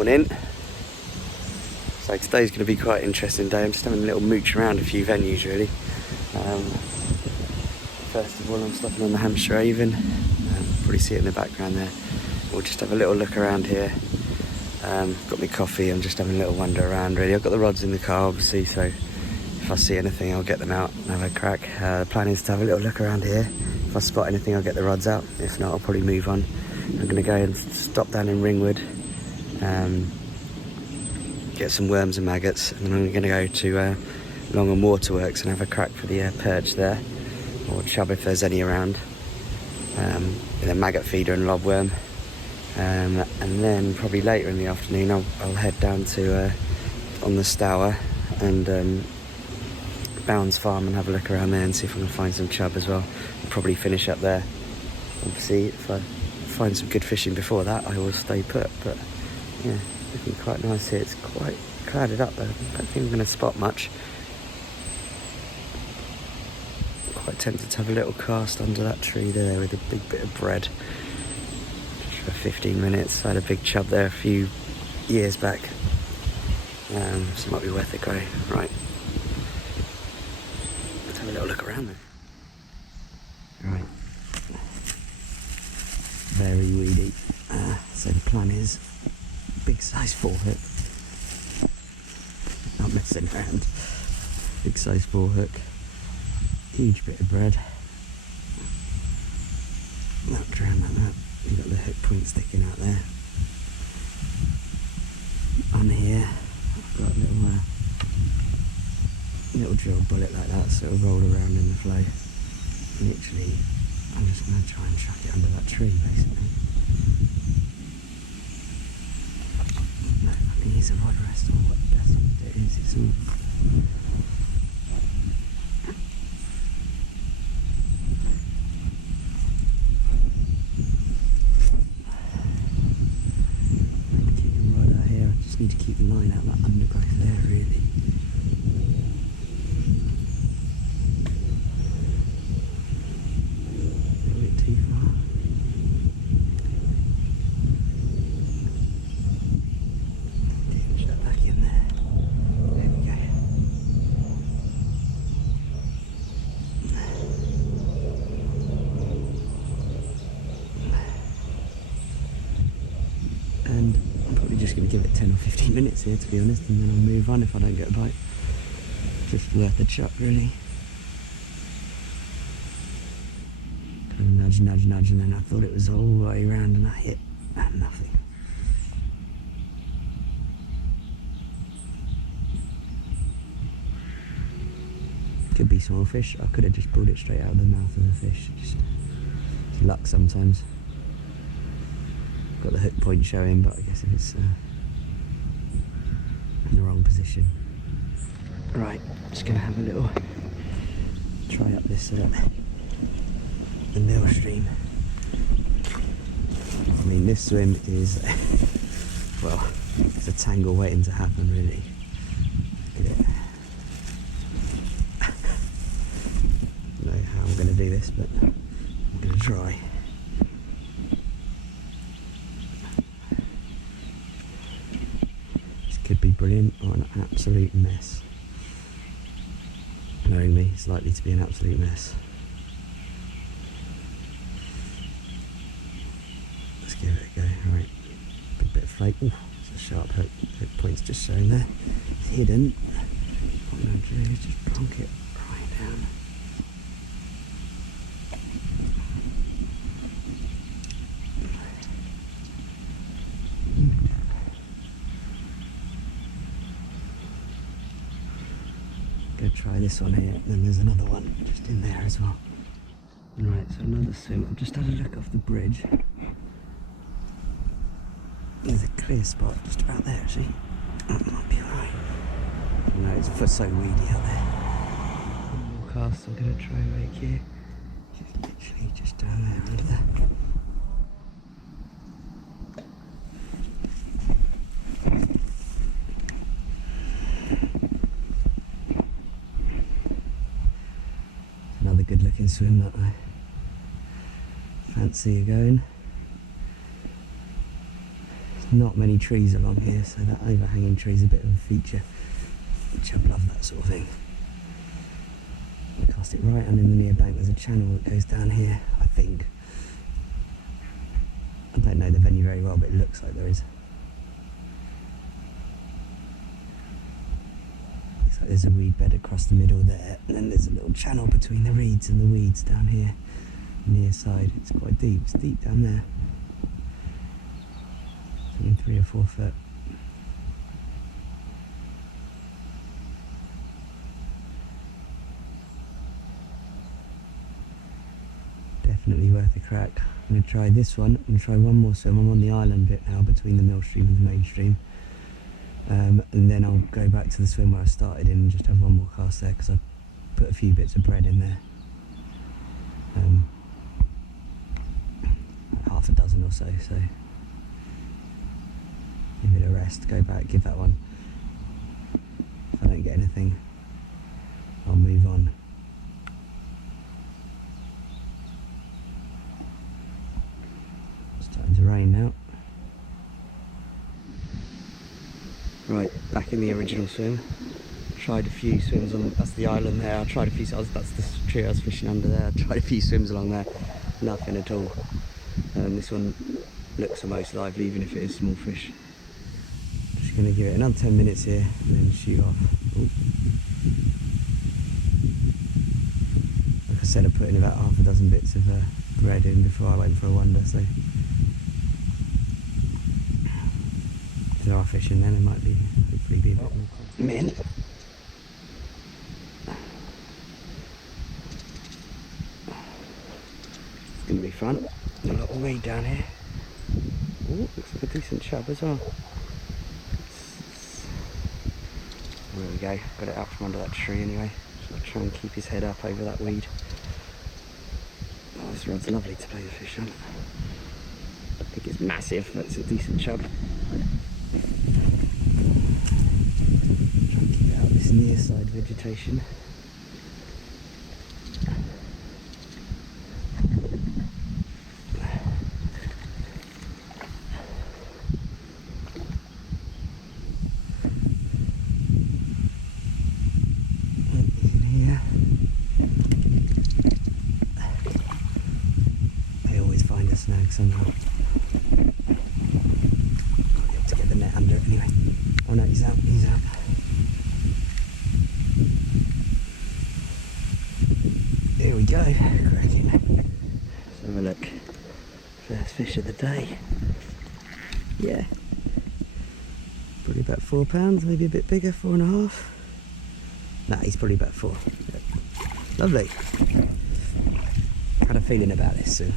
Morning. So today's going to be quite an interesting day. I'm just having a little mooch around a few venues really. First of all, I'm stopping on the Hampshire Avon. Probably see it in the background there. We'll just have a little look around here. Got my coffee, I'm just having a little wander around really. I've got the rods in the car obviously, so if I see anything I'll get them out and have a crack. The plan is to have a little look around here. If I spot anything I'll get the rods out, if not I'll probably move on. I'm going to go and stop down in Ringwood, get some worms and maggots, and then I'm going to go to Longham Waterworks and have a crack for the perch there, or chub if there's any around, with a maggot feeder and lobworm. And then probably later in the afternoon I'll head down to on the Stour and Bounds Farm and have a look around there and see if I can find some chub as well. I'll probably finish up there. Obviously if I find some good fishing before that I will stay put, but yeah, looking quite nice here. It's quite clouded up though. I don't think I'm going to spot much. Quite tempted to have a little cast under that tree there with a big bit of bread. Just for 15 minutes. I had a big chub there a few years back. So it might be worth a go. Right. Let's have a little look around then. Right. Very weedy. So the plan is big size 4 hook. Not messing around. Big size 4 hook. Huge bit of bread. Not drown like that. You've got the hook point sticking out there. On here, I've got a little drill bullet like that, so it'll roll around in the flow. Literally, I'm just going to try and chuck it under that tree, basically. No, I think it's a rod rest, or what the best it is. It's all. Need to keep the line out of that undergrowth there really. A little bit too far. Push that back in there. There we go. And I'm probably just going to give it 10 or 15 minutes here to be honest, and then I'll move on if I don't get a bite. Just worth a chuck really. Kind of nudge, nudge, nudge, and then I thought it was all the way around and I hit and nothing. Could be small fish. I could have just pulled it straight out of the mouth of the fish. Just luck sometimes. Got the hook point showing, but I guess if it's in the wrong position. Right, just gonna have a little try up this the mill stream. I mean, this swim is well, it's a tangle waiting to happen really. Look at it. I don't know how I'm gonna do this, but I'm gonna try. Could be brilliant or an absolute mess. Knowing me, it's likely to be an absolute mess. Let's give it a go. Alright, big bit of flake. Ooh, it's a sharp hook. Hook point's just showing there. It's hidden. What I'm going to do is just plonk it right down. Go try this one here, and then there's another one just in there as well. Right, so another swim. I've just had a look off the bridge. There's a clear spot just about there actually. That might be alright. No, it's so weedy out there. One more cast I'm going to try and make here. Just literally just down there under there. Another good looking swim that I fancy you going. not many trees along here, so that overhanging tree is a bit of a feature, which I love that sort of thing. Cast it right under the near bank. There's a channel that goes down here, I think. I don't know the venue very well, but it looks like there is. Looks like there's a reed bed across the middle there, and then there's a little channel between the reeds and the weeds down here, near side. It's quite deep. It's deep down there. It's only 3 or 4 foot. Definitely worth a crack. I'm going to try this one. I'm going to try one more swim. I'm on the island bit now between the mill stream and the main stream. And then I'll go back to the swim where I started in and just have one more cast there, because I put a few bits of bread in there. Half a dozen or so, so give it a rest, go back, give that one. If I don't get anything, I'll move on. Starting to rain now. Right, back in the original swim. Tried a few swims on, that's the island there. I tried a few, that's the tree I was fishing under there. I tried a few swims along there, nothing at all. This one looks the most lively, even if it is small fish. Just going to give it another 10 minutes here and then shoot off. Ooh. Like I said, I put in about half a dozen bits of bread in before I went for a wander, so if there are fish in there, there might be, hopefully be a bit more. Min. It's going to be fun. A lot of weed down here. Ooh, looks like a decent chub as well. There we go, got it out from under that tree anyway. So I'll try and keep his head up over that weed. Oh, this rod's lovely to play the fish on. I think it's massive, but it's a decent chub. Try and keep it out of this near side vegetation. Snag somehow. Might be able to get the net under it anyway. Oh no, he's out, he's out. Here we go, cracking. Let's have a look. First fish of the day. Yeah. Probably about £4, maybe a bit bigger, 4.5. Nah, he's probably about 4. Yep. Lovely. Had a feeling about this soon.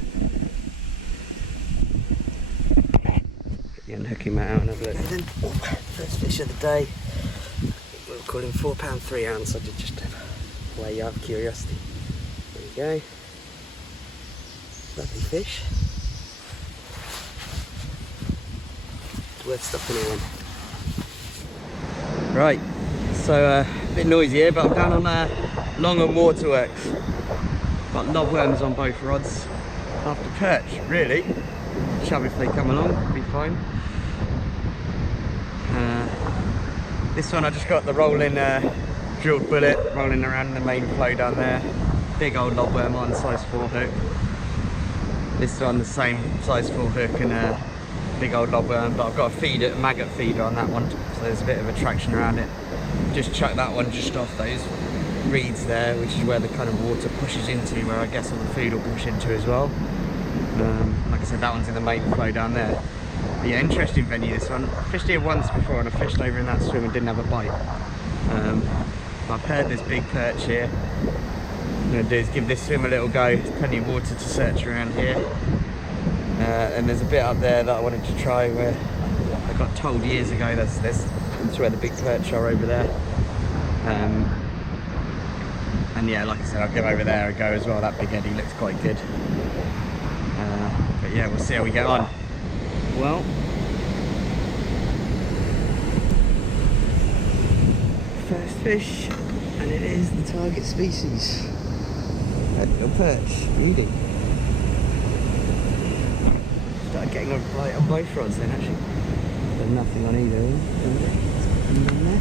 Unhook him out and have a look. First fish of the day. We'll call him £4 3 ounce. I did just weigh out of curiosity. There we go. Lovely fish. It's worth stopping here. Right, so a bit noisy here, but I'm down on Long and Waterworks. Got knobworms on both rods. After perch, really. Chub if they come along, be fine. This one I just got the rolling drilled bullet rolling around in the main flow down there. Big old knobworm on, size 4 hook. This one the same, size 4 hook and a big old knobworm, but I've got a maggot feeder on that one, so there's a bit of attraction around it. Just chuck that one just off those reeds there, which is where the kind of water pushes into, where I guess all the food will push into as well. Like I said, that one's in the main flow down there. But yeah, interesting venue this one. I fished here once before and I fished over in that swim and didn't have a bite. I've heard there's big perch here. What I'm going to do is give this swim a little go. There's plenty of water to search around here. And there's a bit up there that I wanted to try where I got told years ago that's where the big perch are over there. And yeah, like I said, I'll give over there a go as well. That big eddy looks quite good. But yeah, we'll see how we get on. Well, first fish, and it is the target species. A little perch, really. Started getting a bite on both rods then, actually. So nothing on either. On there.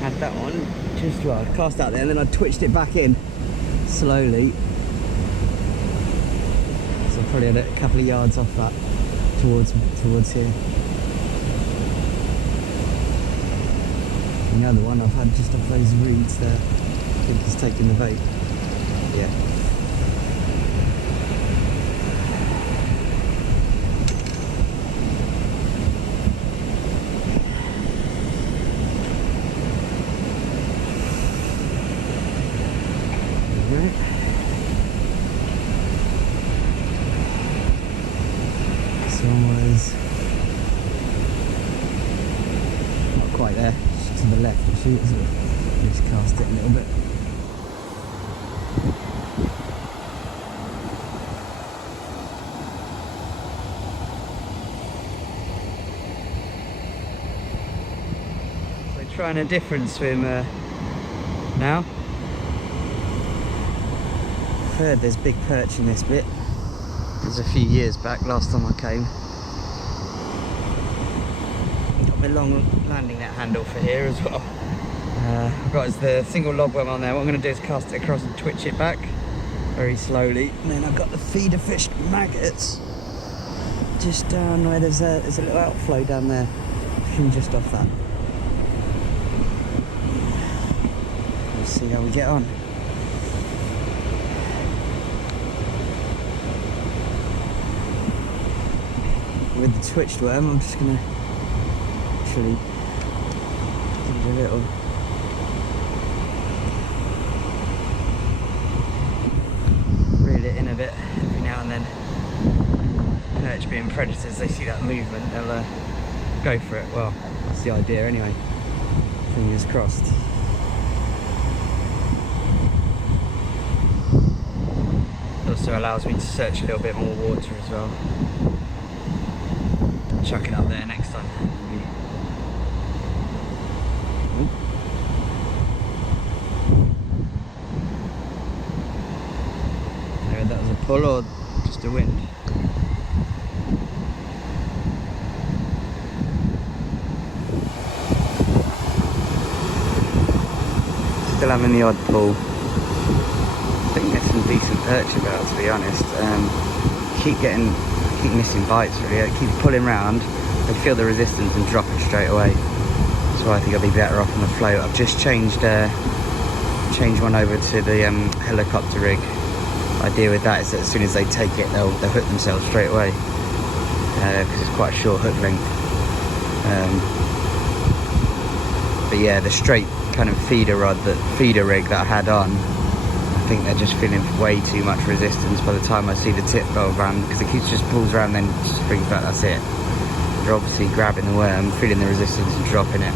Had that one just well, I cast out there and then I twitched it back in slowly. So I probably had it a couple of yards off that towards here. And the other one I've had just off those reeds there. I think it's taking the bait. Yeah. This one was not quite there, just to the left actually. Just cast it a little bit. So trying a different swim now. Heard there's big perch in this bit. It was a few years back, last time I came. Got my long landing net handle for here as well. I've got the single lob worm on there. What I'm going to do is cast it across and twitch it back very slowly. And then I've got the feeder fish maggots just down where there's a little outflow down there. Fishing just off that. We'll see how we get on. With the twitched worm, I'm just going to actually give it a little reel it in a bit every now and then. Perch being predators, they see that movement, they'll go for it. Well, that's the idea anyway. Fingers crossed. It also allows me to search a little bit more water as well. Chuck it up there next time. Whether that was a pull or just a wind. Still having the odd pull. I think there's some decent perch about, to be honest. Keep missing bites really. I keep pulling round, I feel the resistance and drop it straight away. So I think I'll be better off on the float. I've just changed one over to the helicopter rig. The idea with that is that as soon as they take it, they'll hook themselves straight away because it's quite a short hook length. But yeah, the straight kind of feeder rig that I had on, I think they're just feeling way too much resistance by the time I see the tip go around, because the keeper just pulls around and then just springs back, that's it. They're obviously grabbing the worm, feeling the resistance and dropping it.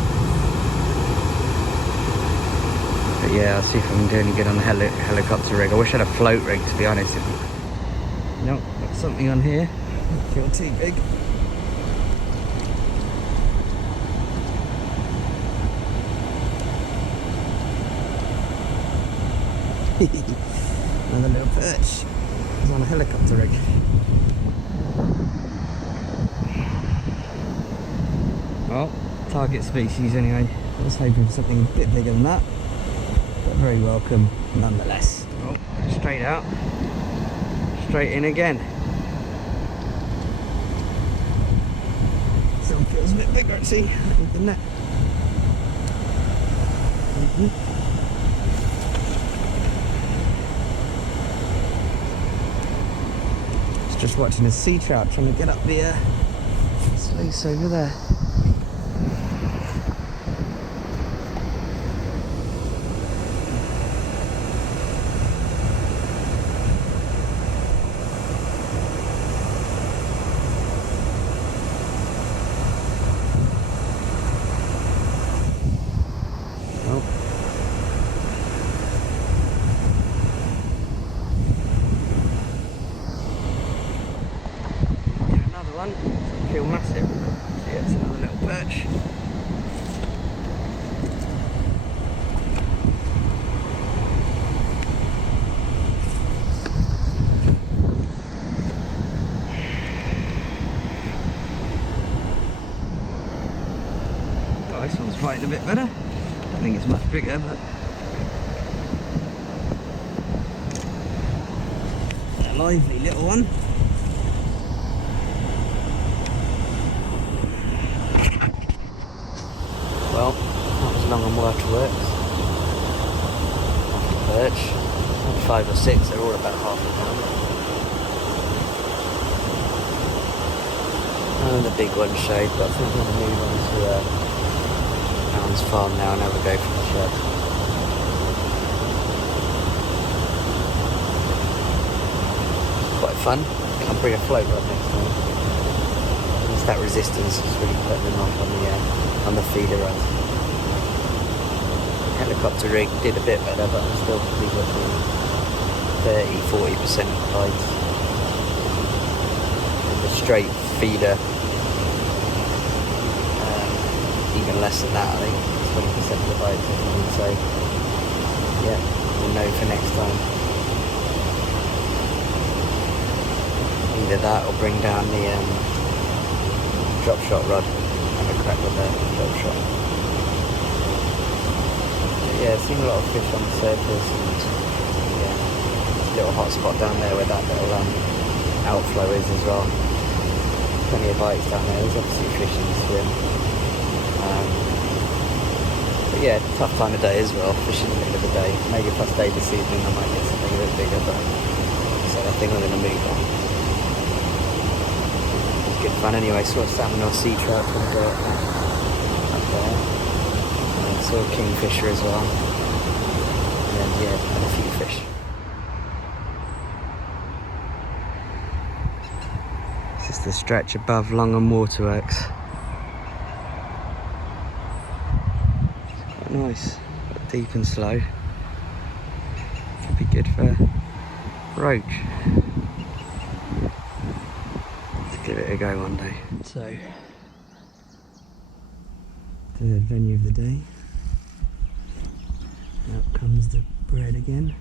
But yeah, I'll see if I can do any good on the helicopter rig. I wish I had a float rig, to be honest. Nope, got something on here. Don't feel too big. Another little perch. It's on a helicopter rig. Well, target species anyway. I was hoping for something a bit bigger than that, but very welcome nonetheless. Oh, straight out. Straight in again. This one feels a bit bigger actually than that. Just watching a sea trout trying to get up the sluice over there. One, feel massive. See, it's another Oh, this one's fighting a bit better. I think it's much bigger, but a lively little one. Well, that was Long and Waterworks. Off the perch. 5 or 6, they're all about half a pound. And the big one showed, but I think I'm going to move on to Alan's farm now and have a go for the shed. Quite fun. I'll bring a float rod next time. It's that resistance is really putting them off on the feeder rod. Helicopter rig did a bit better, but I'm still pretty good for 30-40% bites. And the straight feeder, even less than that, I think 20% of the bites. So yeah, we'll know for next time. Either that or bring down the drop shot rod and have a crack with the drop shot. Yeah, I've seen a lot of fish on the surface, and yeah, little hot spot down there where that little outflow is as well. Plenty of bites down there. There's obviously fish in the swim. But yeah, tough time of day as well. Fish in the middle of the day. Maybe if I stay this evening, I might get something a bit bigger. But so I think I'm going to move on. It's good fun anyway. Saw a salmon or sea trout from the dirt up there. Saw a kingfisher as well, and then yeah, had a few fish. This is the stretch above Long and Waterworks. It's quite nice, but deep and slow. Could be good for roach. Let's give it a go one day. So, third venue of the day. Out comes the bread again.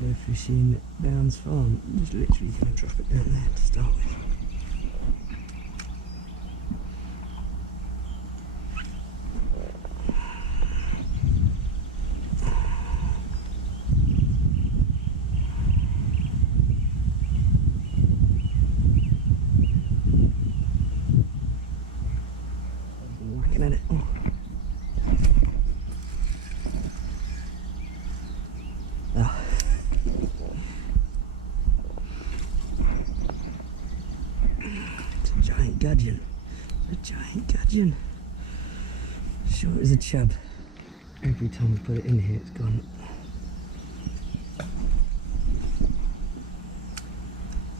They're fishing Downs Farm. I'm just literally going to drop it down there to start with. I'm whacking at it. Oh. Gudgeon. A giant gudgeon. Sure it was a chub. Every time we put it in here it's gone.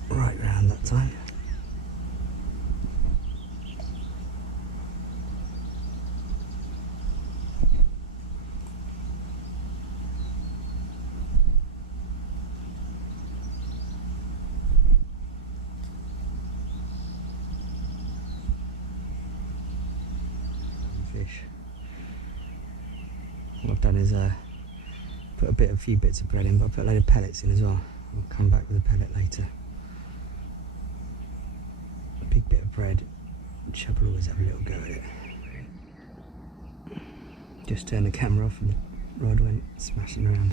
Right round that time. Fish. What I've done is put a few bits of bread in, but I put a load of pellets in as well. I'll come back with a pellet later. A big bit of bread. Chub will always have a little go at it. Just turned the camera off and the rod went smashing around.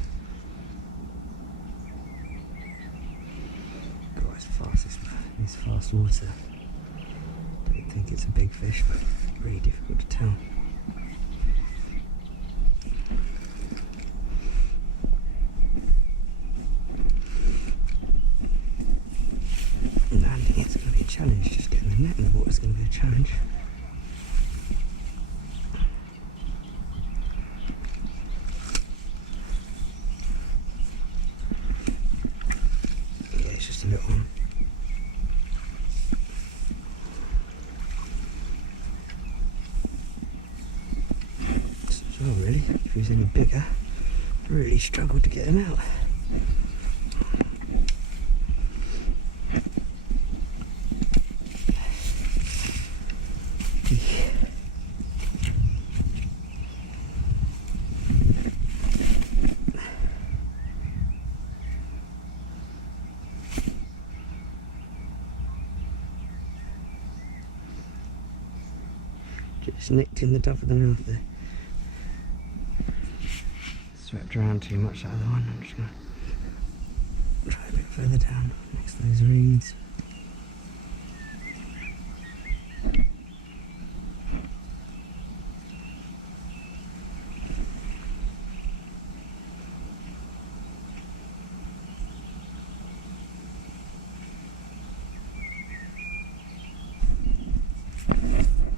God, it's fast. It's fast water. Don't think it's a big fish, but really difficult to tell. Landing it's going to be a challenge. Just getting the net in the water is going to be a challenge. Yeah, it's just a little one. Oh really, if he was any bigger, I really struggled to get him out. Just nicked in the top of the mouth there. Swept around too much, that other one. I'm just going to try a bit further down next to those reeds.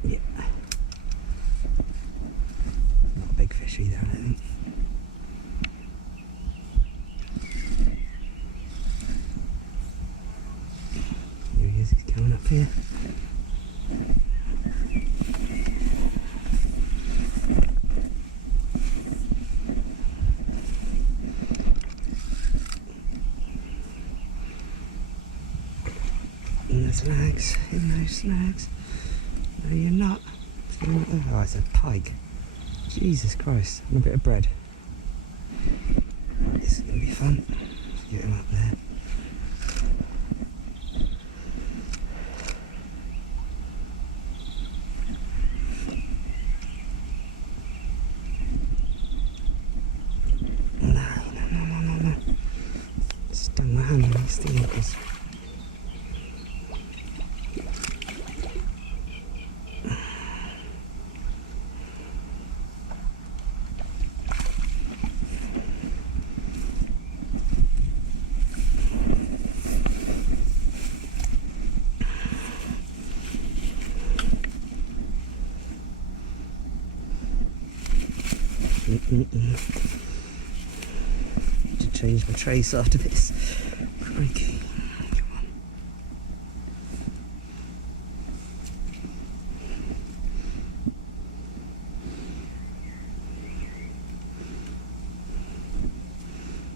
Yeah. Not a big fish either, I don't think. There he is, he's coming up here. In the snags, in those snags. No, you're not. Oh, it's a pike. Jesus Christ, and a bit of bread. This is going to be fun. Let's get him up there. No. Stung my hand on these things. To change my trace after this. Crikey. Come on.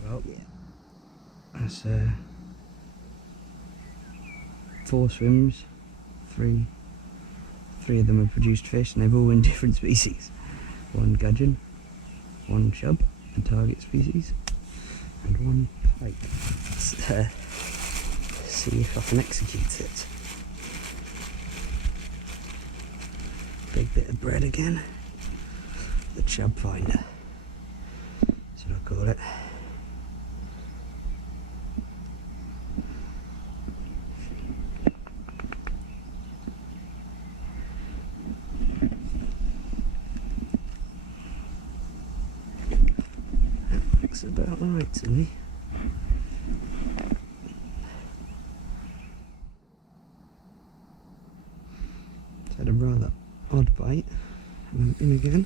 Well, yeah. That's 4 swims. Three of them have produced fish, and they've all been different species. 1 gudgeon, 1 chub, a target species, and 1 pike. Let's see if I can execute it. Big bit of bread again. The chub finder. That's what I call it. Looks about right to me. It's had a rather odd bite, and I'm in again.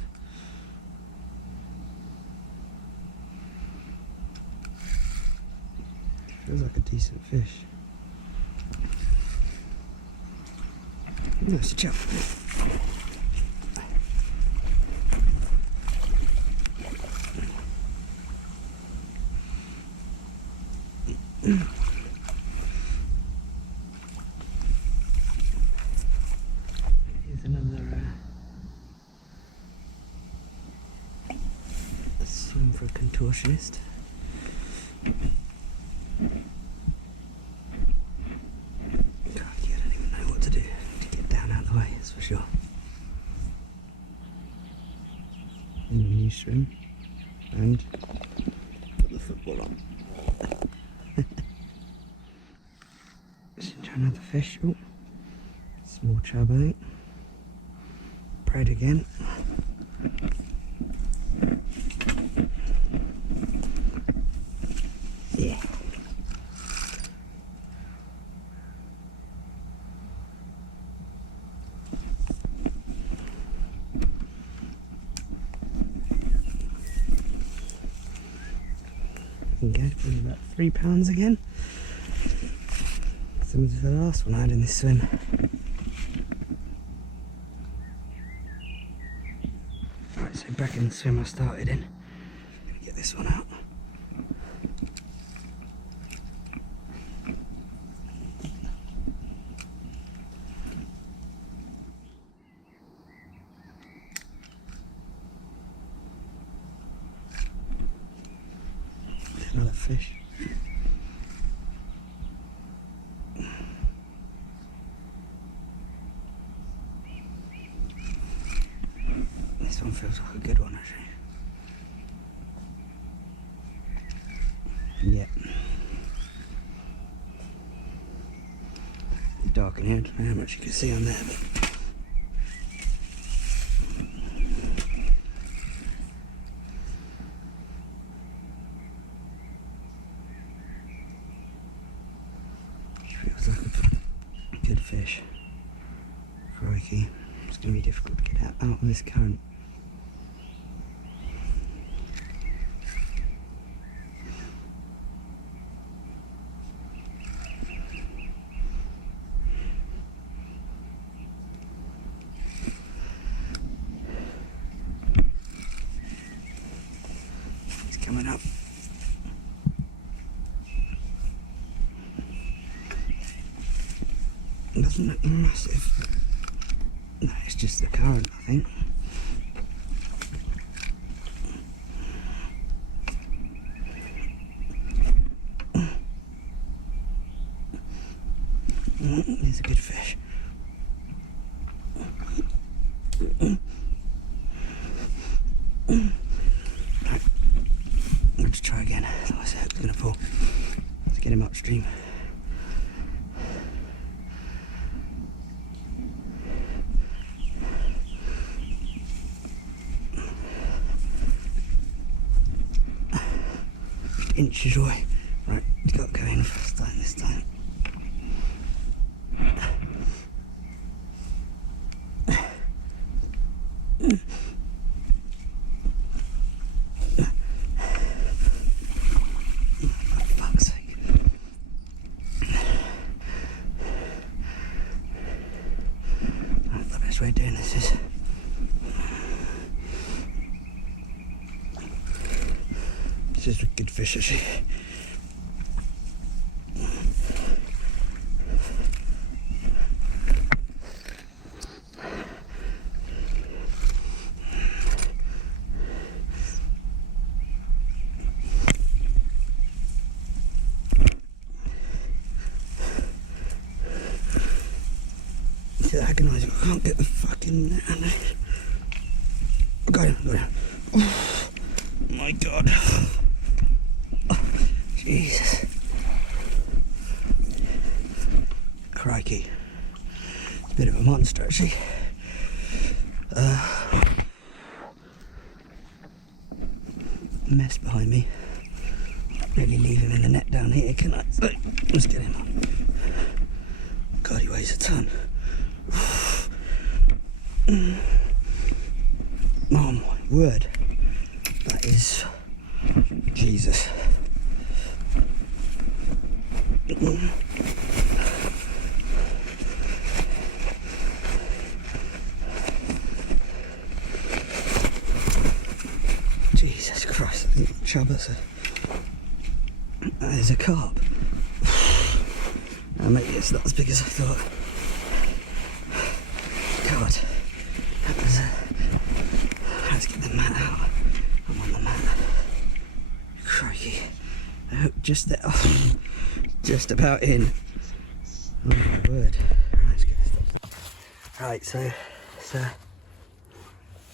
Feels like a decent fish. Nice chub. Here's another swim for a contortionist. God, I don't even know what to do to get down out of the way, that's for sure. In the new swim and put the football on. Another fish. Oh, small chub, I think. Bread again. Yeah. Okay, probably about £3 again. Similar to the last one I had in this swim. Right, so back in the swim I started in. I'm gonna get this one out. Another fish. This one feels like a good one actually. Yeah. Dark in here, I don't know how much you can see on there, but feels like a good fish. Crikey, it's going to be difficult to get out of this current. It's coming up. It doesn't look massive. No, it's just the current, I think. There's a good fish. Right. Let's try again, otherwise the hook's going to fall. Let's get him upstream. Inches away. Right, he's got to go in first time this time. For fuck's sake. Right, the best way of doing this is this is a good fish actually. It's agonising, I can't get the fucking net on it. I got him. Oh my god. Jesus. Crikey. It's a bit of a monster actually. Mess behind me. Really leave him in the net down here, can I? Let's get him up. God, he weighs a ton. Oh my word. That is Jesus. Jesus Christ, I think Chubba's that is a carp. Maybe it's not as big as I thought. God, that was let's get the mat out. I'm on the mat. Crikey. I hope just there. Oh, just about in. Oh my word. Right, let's get this stuff. Right, so it's a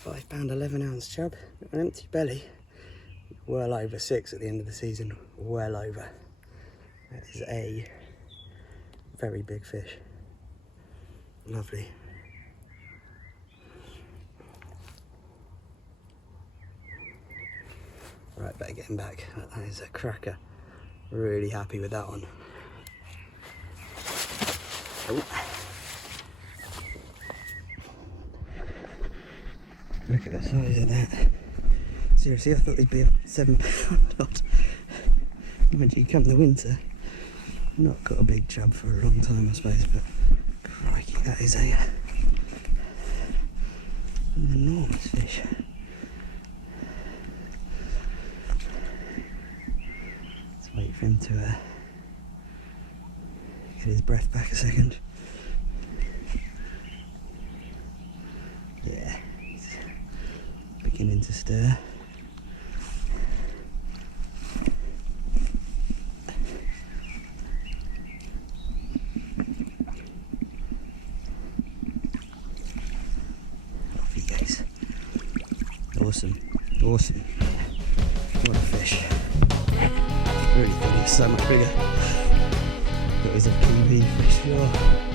£5 11 ounce chub. An empty belly. Well over 6 at the end of the season. Well over. That is a very big fish. Lovely. Right, better get him back. That is a cracker. Really happy with that one. Oh. Look at the size of that. Seriously, I thought they'd be a £7 odd. Imagine come the winter. Not got a big chub for a long time, I suppose, but crikey, that is an enormous fish. Let's wait for him to get his breath back a second. Yeah, he's beginning to stir. Off he goes. awesome, awesome. What a fish. Really thought he was so much bigger. Thought he was a kiwi fish. Oh.